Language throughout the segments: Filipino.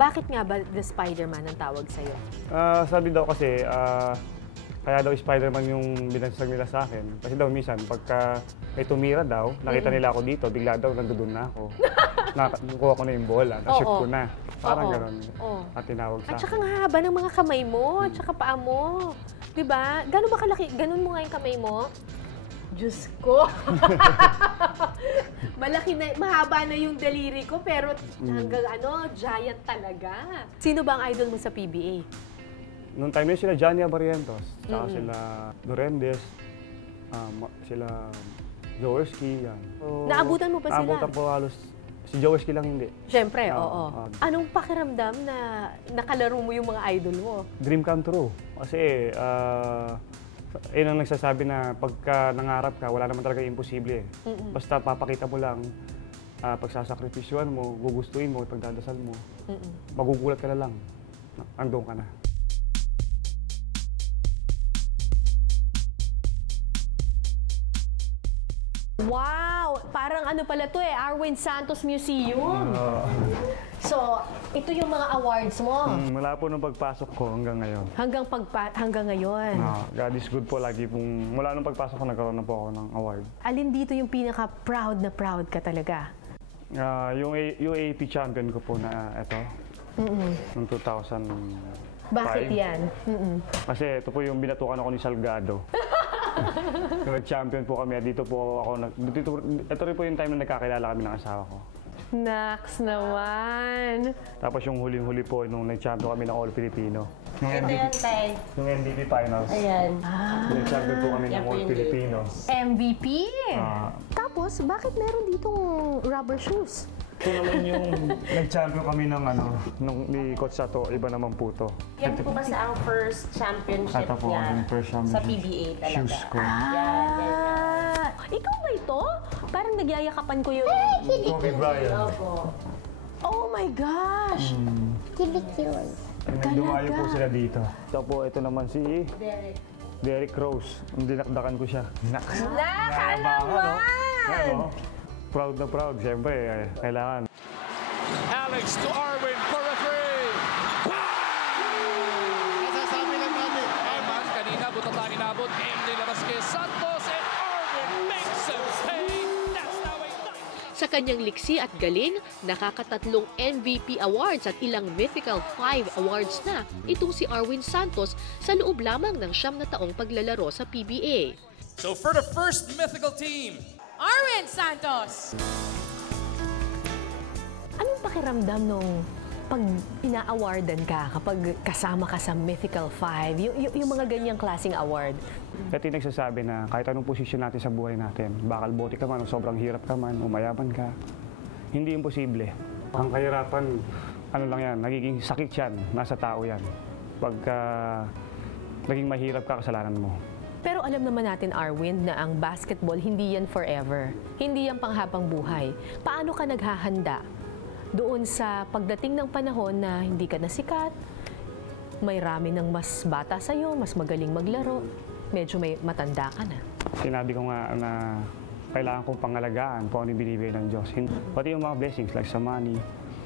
Bakit nga ba The Spider-Man ang tawag sa'yo? Sabi daw kasi, kaya daw Spider-Man yung binansag nila sa akin. Kasi daw minsan, pagka may tumira daw, nakita nila ako dito, bigla daw nandun na ako. Nakuha ko na yung bola, na-shoot ko na. Parang gano'n. At tinawag sa akin. At saka nga haba ng mga kamay mo, at saka paa mo. Diba? Gano'n ba kalaki? Gano'n mo nga yung kamay mo? Diyos ko! Malaki na, mahaba na yung daliri ko, pero hanggang giant talaga. Sino ba ang idol mo sa PBA? Noong time yun sila Johnny Barrientos, saka sila Durendes, sila Jaworski, yan. So, Naabutan mo ba sila? Naabutan po halos. Si Jaworski lang hindi. Siyempre, oo. Anong pakiramdam na nakalaro mo yung mga idol mo? Dream come true. Kasi, yun ang nagsasabi na pagka nangarap ka, wala naman talaga imposible. Basta papakita mo lang, pagsasakripisyuhan mo, gugustuhin mo, pagdadasal mo, magugulat ka na lang. Andun ka na. Wow! Parang ano pala to Arwin Santos Museum. So, ito yung mga awards mo. Mula po nung pagpasok ko hanggang ngayon. Hanggang ngayon. God is good po lagi pong, mula nung pagpasok ko, nagkaroon na po ako ng award. Alin dito yung pinaka-proud na proud ka talaga? Yung UAAP champion ko po na ito, noong 2005. Bakit yan? Kasi ito po yung binatukan ako ni Salgado. Nag-champion po kami. Dito po ako, ito rin po yung time na nagkakilala kami ng asawa ko. Naks naman! Tapos yung huling-huli po, nung nag-champion kami ng All Filipino. Ito yan, Tay. Yung MVP Finals. Ayan. Nag-champion po kami ng All Filipino. MVP! Tapos, bakit meron ditong rubber shoes? Ito naman yung nag-champion kami ng ni Coach Sato, iba naman po to. Yan po kasi ang first championship Ito po, niya yung first championship. sa PBA talaga. Shoes ko. Ikaw ba ito? Parang nagyayakapan ko yung... Kobe Bryant. Opo. Oh my gosh! Kilikili. Dumayo po sila dito. Ito po, ito naman si Derek. Derrick Rose. Dinakdakan ko siya. Nakalaman! Proud na proud. Siyempre, kailangan. Alex to Arwin for a three. Nasasabi lang natin. Eman, kanina, butata inabot. Emily Labasquez Santos and Arwin makes him pay. That's now a night. Sa kanyang liksi at galing, nakakatatlong MVP awards at ilang mythical 5 awards na itong si Arwin Santos sa loob lamang ng 9 na taong paglalaro sa PBA. So for the first mythical team, Arwin Santos! Anong pakiramdam nung pag ina-awardan ka, kapag kasama ka sa Mythical 5, yung mga ganyang klaseng award? Ito yung nagsasabi na kahit anong posisyon natin sa buhay natin, bakal bote ka man o sobrang hirap ka man, umayaman ka, hindi imposible. Ang kahirapan, ano lang yan, nagiging sakit yan, nasa tao yan. Pagka naging mahirap ka, kasalanan mo. Pero alam naman natin, Arwin, na ang basketball hindi yan forever. Hindi yan panghabang buhay. Paano ka naghahanda doon sa pagdating ng panahon na hindi ka na sikat, may rami ng mas bata sa'yo, mas magaling maglaro, medyo may matanda ka na? Sinabi ko nga na kailangan kong pangalagaan kung ano yung binibigay ng Diyos. Pati yung mga blessings like sa money,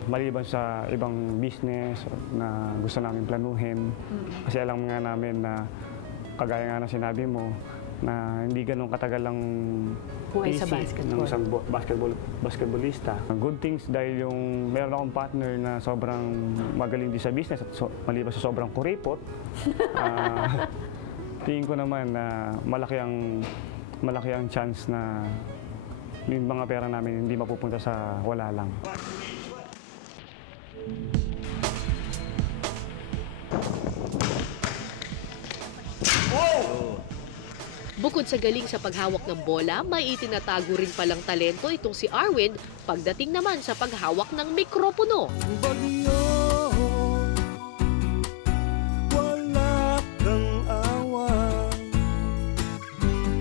maliban sa ibang business na gusto namin planuhin. Kasi alam nga namin na kagaya nga ng sinabi mo, na hindi ganun katagal lang buhay sa ng isang basketballista. Good things dahil yung meron akong partner na sobrang magaling din sa business at maliban sa sobrang kuripot, tingin ko naman na malaki ang chance na yung mga pera namin hindi mapupunta sa wala lang. Bukod sa galing sa paghawak ng bola, may itinatago rin palang talento itong si Arwin pagdating naman sa paghawak ng mikropono. Bagyo, wala kang awan,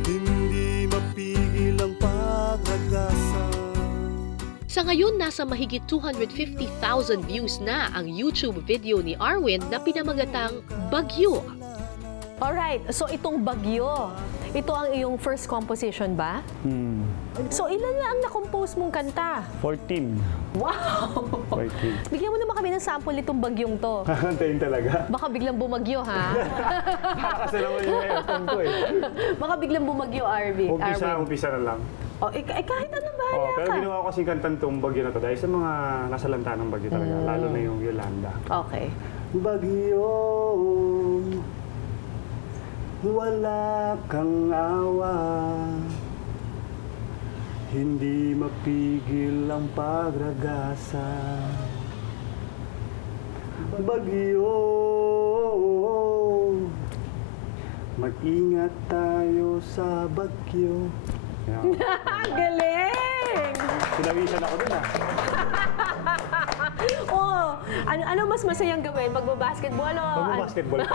hindi mapigil ang pag-agasa. Sa ngayon, nasa mahigit 250,000 views na ang YouTube video ni Arwin na pinamagatang Bagyo. Alright, so itong Bagyo, Ito ang iyong first composition ba? So, ilan na ang na-compose mong kanta? 14. Wow! 14. Bigyan mo naman kami ng sample itong bagyong to. Kantayin talaga. Baka biglang bumagyo, ha? Kasi naman yung aircon ko eh. Baka biglang bumagyo, Arwin. Umpisa na lang. Oh, kahit ano ba? Pero ginawa ko kasing kantang tong bagyo na to dahil sa mga nasa lanta ng bagyo talaga, lalo na yung Yolanda. Okay. Bagyo, wala kang awa, hindi mapigil ang pagragasa. Bagyo, mag-ingat tayo sa bagyo. Yan. Galing! Pinawisan ako dun Oh, ano mas masayang gawin? Magbabasketball o... Magbabasketball.